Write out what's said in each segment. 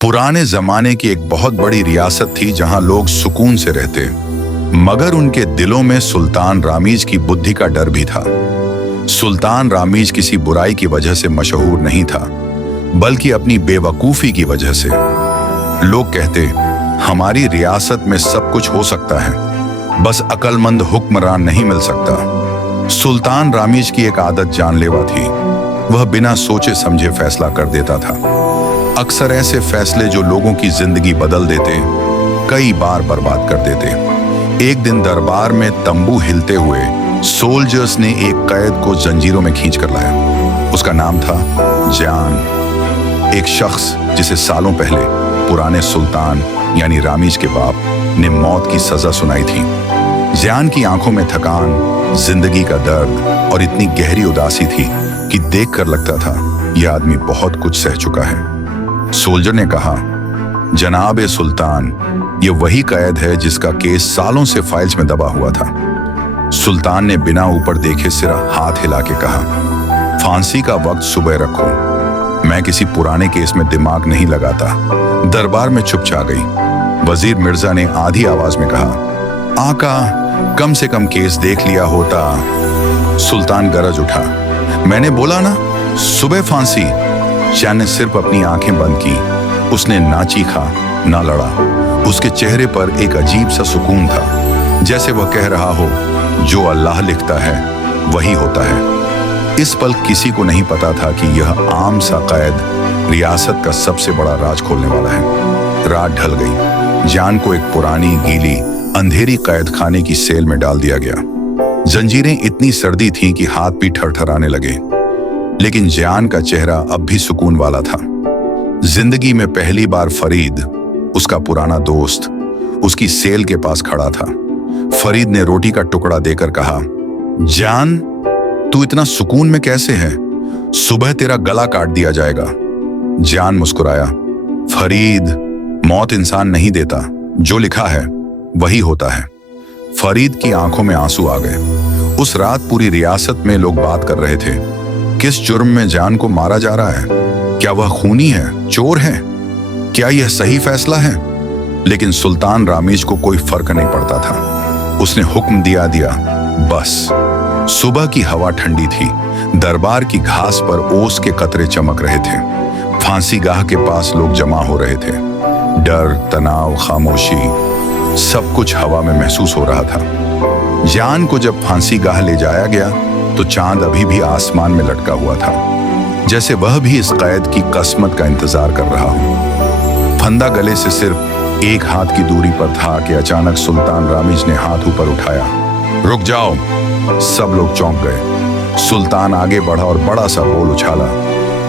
पुराने जमाने की एक बहुत बड़ी रियासत थी जहां लोग सुकून से रहते, मगर उनके दिलों में सुल्तान रामीज की बुद्धि का डर भी था। सुल्तान रामीज किसी बुराई की वजह से मशहूर नहीं था, बल्कि अपनी बेवकूफी की वजह से। लोग कहते, हमारी रियासत में सब कुछ हो सकता है, बस अक्लमंद हुक्मरान नहीं मिल सकता। सुल्तान रामीज की एक आदत जानलेवा थी, वह बिना सोचे समझे फैसला कर देता था। अक्सर ऐसे फैसले जो लोगों की जिंदगी बदल देते, कई बार बर्बाद कर देते। एक दिन दरबार में तंबू हिलते हुए सोल्जर्स ने एक कैद को जंजीरों में खींच कर लाया। उसका नाम था जान, एक शख्स जिसे सालों पहले पुराने सुल्तान यानी रामीज के बाप ने मौत की सजा सुनाई थी। जान की आंखों में थकान, जिंदगी का दर्द और इतनी गहरी उदासी थी कि देखकर लगता था यह आदमी बहुत कुछ सह चुका है। सोल्जर ने कहा, जनाब सुल्तान, ये वही कैद है जिसका केस सालों से फाइल्स में दबा हुआ था। सुल्तान ने बिना ऊपर देखे सिर्फ हाथ हिला के कहा, फांसी का वक्त सुबह रखो, मैं किसी पुराने केस में दिमाग नहीं लगाता। दरबार में चुप छा गई। वजीर मिर्जा ने आधी आवाज में कहा, आका, कम से कम केस देख लिया होता। सुल्तान गरज उठा, मैंने बोला ना, सुबह फांसी। जान ने सिर्फ अपनी आंखें बंद की। उसने ना चीखा ना लड़ा। उसके चेहरे पर एक अजीब सा सुकून था, जैसे वह कह रहा हो, जो अल्लाह लिखता है वही होता है। इस पल किसी को नहीं पता था कि यह आम सा कैद रियासत का सबसे बड़ा राज खोलने वाला है। रात ढल गई। जान को एक पुरानी, गीली, अंधेरी कैद खाने की सेल में डाल दिया गया। जंजीरें इतनी सर्दी थीं कि हाथ भी ठरठराने लगे, लेकिन जान का चेहरा अब भी सुकून वाला था। जिंदगी में पहली बार फरीद, उसका पुराना दोस्त, उसकी सेल के पास खड़ा था। फरीद ने रोटी का टुकड़ा देकर कहा, जान, तू इतना सुकून में कैसे है? सुबह तेरा गला काट दिया जाएगा। जान मुस्कुराया, फरीद, मौत इंसान नहीं देता, जो लिखा है वही होता है। फरीद की आंखों में आंसू आ गए। उस रात पूरी रियासत में लोग बात कर रहे थे, किस जुर्म में जान को मारा जा रहा है? क्या वह खूनी है, चोर है? क्या यह सही फैसला है? लेकिन सुल्तान रामीज को कोई फर्क नहीं पड़ता था। उसने हुक्म दिया, बस। सुबह की हवा ठंडी थी। दरबार की घास पर ओस के कतरे चमक रहे थे। फांसी गाह के पास लोग जमा हो रहे थे। डर, तनाव, खामोशी, सब कुछ हवा में महसूस हो रहा था। जान को जब फांसी गाह ले जाया गया तो चांद अभी भी आसमान में लटका हुआ था, जैसे वह भी इस कैद की किस्मत का इंतजार कर रहा हो। फंदा गले से सिर्फ एक हाथ की दूरी पर था कि अचानक सुल्तान रामीज ने हाथ ऊपर उठाया। रुक जाओ! सब लोग चौंक गए। सुल्तान आगे बढ़ा और बड़ा सा बोल उछाला,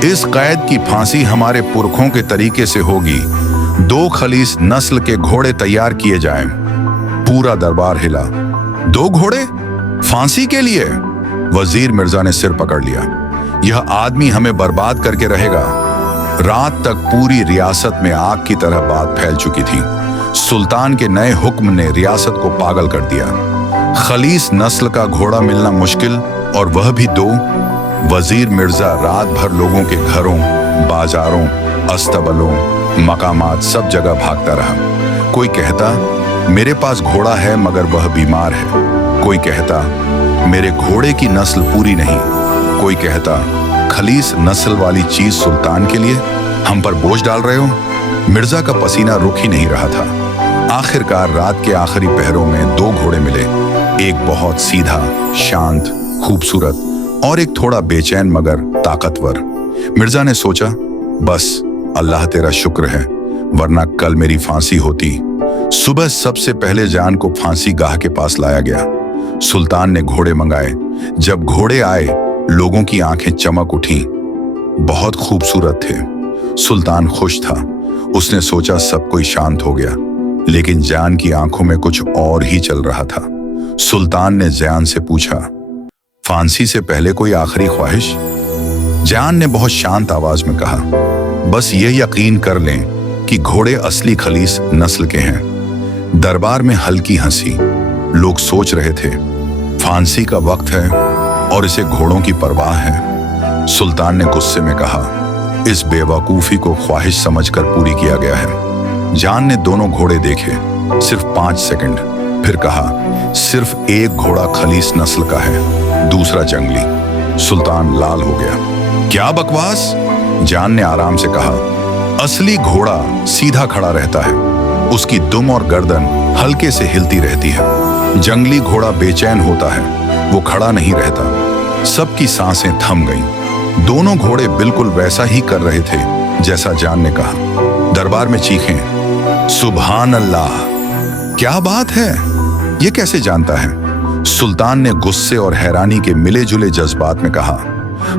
इस कैद की फांसी हमारे पुरखों के तरीके से होगी। 2 खलीस नस्ल के घोड़े तैयार किए जाएं। पूरा दरबार हिला। 2 घोड़े? फांसी के लिए? वजीर मिर्जा ने सिर पकड़ लिया। यह आदमी हमें बर्बाद करके रहेगा। रात तक पूरी रियासत में आग की तरह बात फैल चुकी थी। सुल्तान के नए हुक्म ने रियासत को पागल कर दिया। खलीस नस्ल का घोड़ा मिलना मुश्किल, और वह भी 2। वजीर मिर्जा रात भर लोगों के घरों, बाजारों, अस्तबलों, मकामात सब जगह भागता रहा। कोई कहता, मेरे पास घोड़ा है मगर वह बीमार है। कोई कहता, मेरे घोड़े की नस्ल पूरी नहीं। कोई कहता, खलीस नस्ल वाली चीज सुल्तान के लिए हम पर बोझ डाल रहे हो। मिर्जा का पसीना रुक ही नहीं रहा था। आखिरकार रात के आखिरी पहरों में 2 घोड़े मिले, एक बहुत सीधा, शांत, खूबसूरत, और एक थोड़ा बेचैन मगर ताकतवर। मिर्जा ने सोचा, बस अल्लाह तेरा शुक्र है, वरना कल मेरी फांसी होती। सुबह सबसे पहले जान को फांसी गाह के पास लाया गया। सुल्तान ने घोड़े मंगाए। जब घोड़े आए, लोगों की आंखें चमक उठीं। बहुत खूबसूरत थे। सुल्तान खुश था। उसने सोचा सब कोई शांत हो गया, लेकिन जान की आंखों में कुछ और ही चल रहा था। सुल्तान ने जान से पूछा, फांसी से पहले कोई आखिरी ख्वाहिश? जान ने बहुत शांत आवाज में कहा, बस ये यकीन कर लें कि घोड़े असली खलीस नस्ल के हैं। दरबार में हल्की हंसी। लोग सोच रहे थे, फांसी का वक्त है और इसे घोड़ों की परवाह है। सुल्तान ने गुस्से में कहा, इस बेवकूफी को ख्वाहिश समझकर पूरी किया गया है। जान ने दोनों घोड़े देखे, सिर्फ 5 सेकंड, फिर कहा, सिर्फ एक घोड़ा खलीस नस्ल का है, दूसरा जंगली। सुल्तान लाल हो गया। क्या बकवास? जान ने आराम से कहा, असली घोड़ा सीधा खड़ा रहता है, उसकी दुम और गर्दन हल्के से हिलती रहती है। जंगली घोड़ा बेचैन होता है, वो खड़ा नहीं रहता। सबकी सांसें थम गईं। दोनों घोड़े बिल्कुल वैसा ही कर रहे थे जैसा जान ने कहा। दरबार में चीखें, सुभान अल्लाह! क्या बात है, ये कैसे जानता है? सुल्तान ने गुस्से और हैरानी के मिले जुले जज्बात में कहा,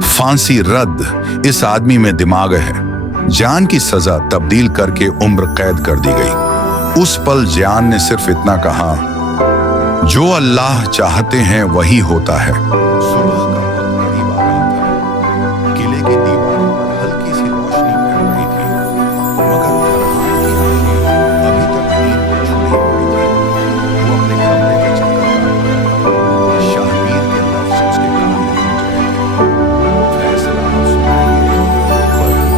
फांसी रद्द, इस आदमी में दिमाग है। जान की सजा तब्दील करके उम्र कैद कर दी गई। उस पल जान ने सिर्फ इतना कहा, जो अल्लाह चाहते हैं वही होता है। सुबह का वक्त करीब आ रहा था। किले की दीवारों पर हल्की सी रोशनी फैल रही थी, मगर फरहान की आंखें अभी तक नींद को छू नहीं पाई थी। वो अपने कमरे के चक्कर काट रहा था। शाहमीर के लफ्ज उसके कान में गूंज रहे थे, फैसला आप सुनाइए, पर खुदा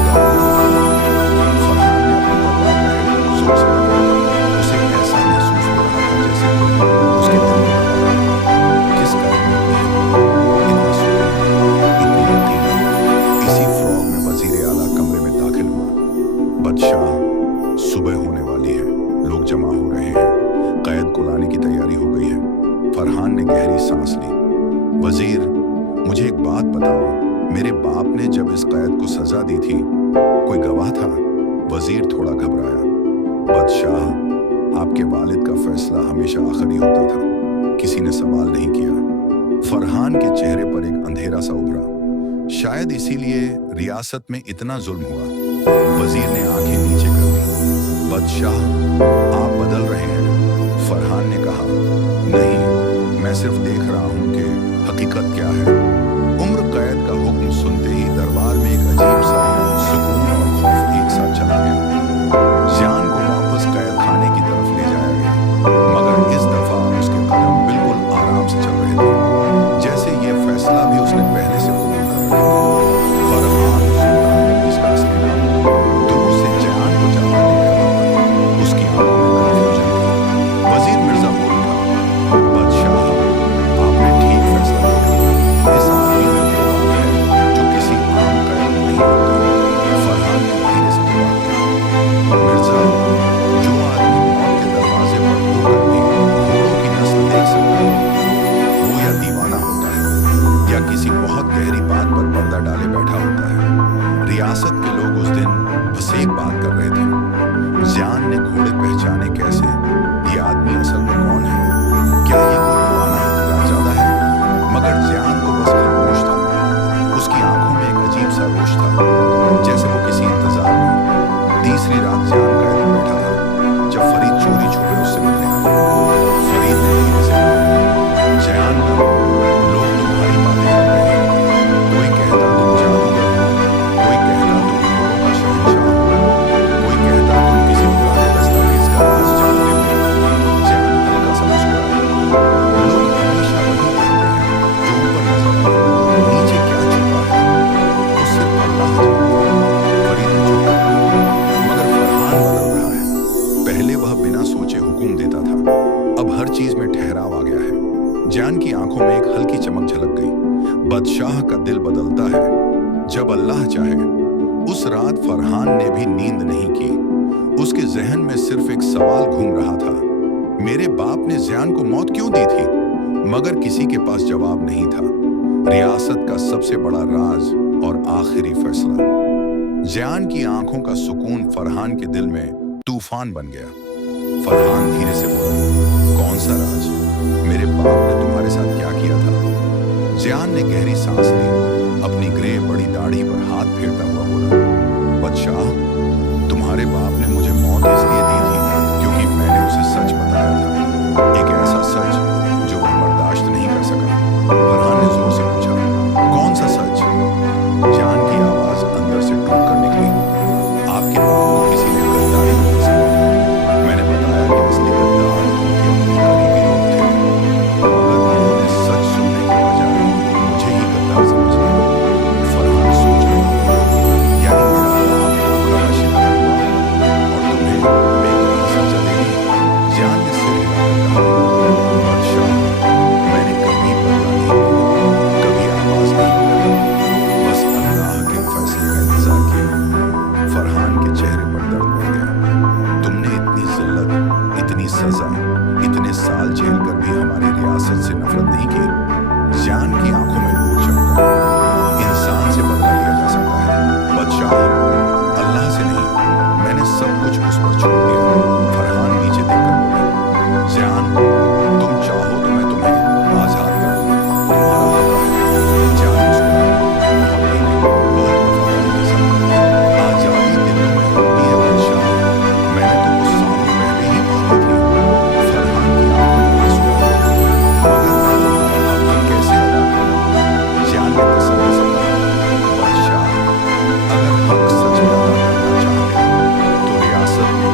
फरहान ने अपने दरबार का हेड जोर से लगाया। उसे ऐसा महसूस हो रहा था जैसे उसके दिल में दबा है। किस कारण इतना सुकून, इतनी यकीन। इसी फ्रॉक में वजीर आला कमरे में दाखिल हुआ। बादशाह, सुबह होने वाली है, लोग जमा हो रहे हैं, कैद को लाने की तैयारी हो गई है। फरहान ने गहरी सांस ली। वजीर, मुझे एक बात बताओ, मेरे बाप ने जब इस कैद को सजा दी थी, कोई गवाह था? वजीर थोड़ा घबराया। बादशाह, आपके वालिद का फैसला हमेशा आखिरी होता था। किसी ने सवाल नहीं किया। फरहान के चेहरे पर एक अंधेरा सा उभरा। शायद इसीलिए रियासत में इतना जुल्म हुआ। वजीर ने आंखें नीचे कर दी। बादशाह, आप बदल रहे हैं। फरहान ने कहा, नहीं, मैं सिर्फ देख रहा हूं कि हकीकत क्या है। उम्र कैद का हुक्म सुनते ही दरबार में एक अजीब सा सुकून और खौफ एक साथ चला गया। जान को वापस कैद खाने की तरफ ले जाया गया, मगर इस दफा उसके कदम बिल्कुल आराम से चल रहे थे, जैसे ये फैसला भी उसने पहले से कबूल कर रखा था। फरहान सुल्तान रमीज का असली नाम दूर से जान को जानने लगा। उसकी आंखों में कंफ्यूजन थी। वजीर मिर्जा बोल उठा, बादशाह, आपने ठीक फैसला किया। इस आदमी में वो बात है जो किसी आम कैद में नहीं होती। फरहान ने धीरे से जवाब दिया, मिर्जा, जो आदमी मौत के दरवाजे पर होकर भी घोड़ों की नस्ल देख सकता है, वो या दीवाना होता है या किसी बहुत गहरी बात पर पर्दा डाले बैठा होता है। रियासत के लोग उस दिन बस एक बात कर रहे थे, जान ने घोड़े पहचाने कैसे? ये आदमी असल में कौन है? क्या ये कोई पुराना राजादा है? मगर जान तो बस खामोश था। उसकी आंखों में एक अजीब सा रोश था, जैसे वो किसी इंतजार में। तीसरी रात जान कैद में बैठा था जब फरीद चोरी छुपे उससे मिलने आया। फरीद ने धीरे से कहा, जान, लोग तुम्हारी बातें कर रहे हैं। कोई कहता तुम जादूगर हो, कोई कहता तुम घोड़ों का शहंशाह हो, कोई कहता तुम किसी पुराने दस्तावेज का राज जानते हो। जान हल्का सा मुस्कुराया। लोग हमेशा वही देखते हैं जो ऊपर नजर आए, नीचे क्या छुपा है वो सिर्फ अल्लाह जानता है। फरीद ने चुप कहा, मगर फरहान बदल रहा है। पहले वह बिना सोचे हुक्म देता था, अब हर चीज में ठहराव आ गया है। जान की आंखों में एक हल्की चमक झलक गई। बादशाह का दिल बदलता है जब अल्लाह चाहे। उस रात फरहान ने भी नींद नहीं की। उसके जहन में सिर्फ एक सवाल घूम रहा था, मेरे बाप ने जान को मौत क्यों दी थी? मगर किसी के पास जवाब नहीं था। रियासत का सबसे बड़ा राज और आखिरी फैसला। जान की आंखों का सुकून फरहान के दिल में तूफान बन गया। फरहान धीरे से बोला, कौन सा राज? मेरे बाप ने तुम्हारे साथ क्या किया था? जान ने गहरी सांस ली। अपनी ग्रे बड़ी दाढ़ी पर हाथ फेरता हुआ बोला, बादशाह, तुम्हारे बाप ने मुझे मौत इसलिए दी थी क्योंकि मैंने उसे सच बताया था, एक ऐसा सच जो वह बर्दाश्त नहीं कर सका। फरहान ने जोर से पूछा, कौन सा सच? जान की आवाज अंदर से टूट कर निकली, आपके बाप को किसी ने गद्दारी में फंसा दिया। मैंने बताया कि असली गद्दार उनके अपने करीबी लोग थे, मगर उन्होंने सच सुनने के बजाय मुझे ही गद्दार समझ लिया। फरहान सोच रही थी, यानी कुछ उस पर छोड़ दिया। फरहान नीचे देखकर बोला, जियान, तुम चाहो तो मैं तुम्हें आजाद कर दूंगा, तुम्हारा हक है। जियान मुस्कुराया, बहुत धीरे, बहुत वफादारी के साथ, आजादी दिलों में होती है बादशाह, मैंने तो कुछ सालों पहले ही पा ली थी। फरहान की आंखों में आंसू आ गए, मगर मैं अब तक कैसे अदा करूं? जियान ने तसल्ली से कहा, बादशाह, अगर हक सच में अदा करना चाहते हो तो रियासत में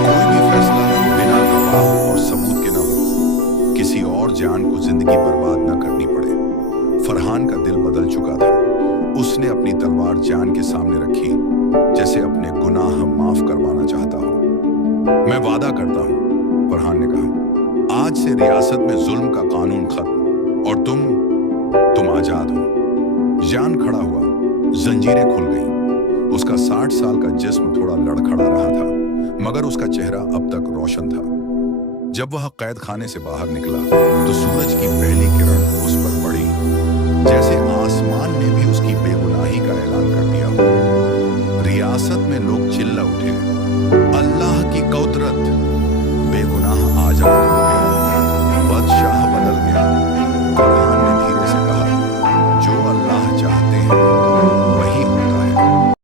कोई भी फैसला बिना गवाह और सबूत के न हो, किसी और जान को जिंदगी बर्बाद न करनी पड़े। फरहान का दिल बदल चुका था। उसने अपनी तलवार जान के सामने रखी, जैसे अपने गुनाह माफ करवाना चाहता हो। मैं वादा करता हूं, फरहान ने कहा, आज से रियासत में जुल्म का कानून खत्म और तुम आजाद हो। जान खड़ा हुआ, जंजीरें खुल गईं। उसका 60 साल का जिस्म थोड़ा लड़खड़ा रहा था, मगर उसका चेहरा अब तक रोशन था। जब वह कैद खाने से बाहर निकला तो सूरज की पहली किरण उस पर पड़ी, जैसे आसमान ने भी उसकी बेगुनाही का ऐलान कर